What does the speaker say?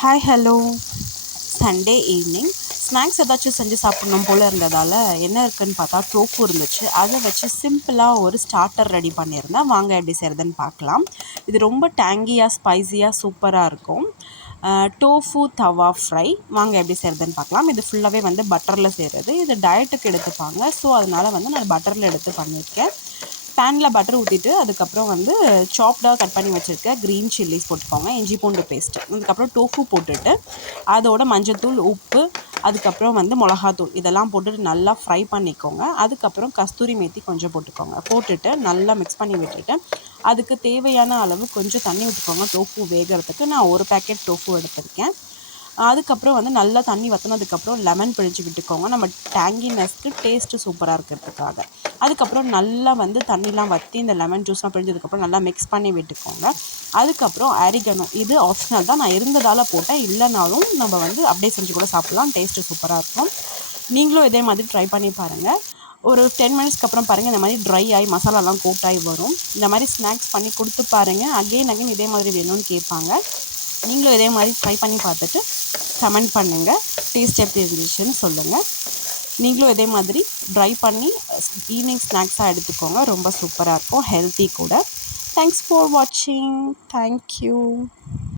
Hi hello. Sunday evening snacks ஏதாச்சும் செஞ்சு சாப்பிட்ணும் போல் இருந்ததால் என்ன இருக்குதுன்னு பார்த்தா டோஃபு இருந்துச்சு. அதை வச்சு சிம்பிளாக ஒரு ஸ்டார்ட்டர் ரெடி பண்ணியிருந்தேன். வாங்க எப்படி செய்கிறதுன்னு பார்க்கலாம். இது ரொம்ப டேங்கியாக ஸ்பைஸியாக சூப்பராக இருக்கும். டோஃபு தவா ஃப்ரை வாங்க எப்படி செய்கிறதுன்னு பார்க்கலாம். இது ஃபுல்லாகவே வந்து பட்டரில் செய்கிறது. இது டயட்டுக்கு எடுத்துப்பாங்க. ஸோ அதனால் வந்து நான் பட்டரில் எடுத்து பண்ணியிருக்கேன். பேனில் பட்டர் ஊற்றிட்டு அதுக்கப்புறம் வந்து சாப்டாக கட் பண்ணி வச்சுருக்க க்ரீன் சில்லிஸ் போட்டுக்கோங்க, இஞ்சி பூண்டு பேஸ்ட்டு, அதுக்கப்புறம் டோஃபு போட்டுட்டு அதோட மஞ்சத்தூள், உப்பு, அதுக்கப்புறம் வந்து மிளகாத்தூள் இதெல்லாம் போட்டுட்டு நல்லா ஃப்ரை பண்ணிக்கோங்க. அதுக்கப்புறம் கஸ்தூரி மேத்தி கொஞ்சம் போட்டுக்கோங்க. போட்டுட்டு நல்லா மிக்ஸ் பண்ணி விட்டுட்டு அதுக்கு தேவையான அளவு கொஞ்சம் தண்ணி ஊற்றிக்கோங்க டோஃபு வேகிறதுக்கு. நான் ஒரு பேக்கெட் டோஃபு எடுத்திருக்கேன். அதுக்கப்புறம் வந்து நல்லா தண்ணி வற்றினதுக்கப்புறம் லெமன் பிழிஞ்சு விட்டுக்கோங்க, நம்ம டேங்கினஸ்க்கு டேஸ்ட்டு சூப்பராக இருக்கிறதுக்காக. அதுக்கப்புறம் நல்லா வந்து தண்ணிலாம் வற்றி இந்த லெமன் ஜூஸ்லாம் பிழிஞ்சதுக்கப்புறம் நல்லா மிக்ஸ் பண்ணி விட்டுக்கோங்க. அதுக்கப்புறம் ஆரிகனோ, இது ஆப்ஷனல் தான், நான் இருந்ததால் போட்டேன். இல்லைனாலும் நம்ம வந்து அப்படியே செஞ்சு கூட சாப்பிட்லாம், டேஸ்ட்டு சூப்பராக இருக்கும். நீங்களும் இதே மாதிரி ட்ரை பண்ணி பாருங்கள். ஒரு 10 மினிட்ஸ்க்கு அப்புறம் பாருங்கள், இந்த மாதிரி ட்ரை ஆகி மசாலாலாம் கோட் ஆகி வரும். இந்த மாதிரி ஸ்நாக்ஸ் பண்ணி கொடுத்து பாருங்கள். அகெயின் இதே மாதிரி வேணும்னு கேட்பாங்க. நீங்களும் இதே மாதிரி ட்ரை பண்ணி பார்த்துட்டு கமெண்ட் பண்ணுங்கள், டேஸ்ட் எப்படி இருந்துச்சுன்னு சொல்லுங்கள். நீங்களும் இதே மாதிரி ட்ரை பண்ணி ஈவினிங் ஸ்நாக்ஸாக எடுத்துக்கோங்க. ரொம்ப சூப்பராக இருக்கும், ஹெல்த்தி கூட. தேங்க்ஸ் ஃபார் வாட்சிங். தேங்க்யூ.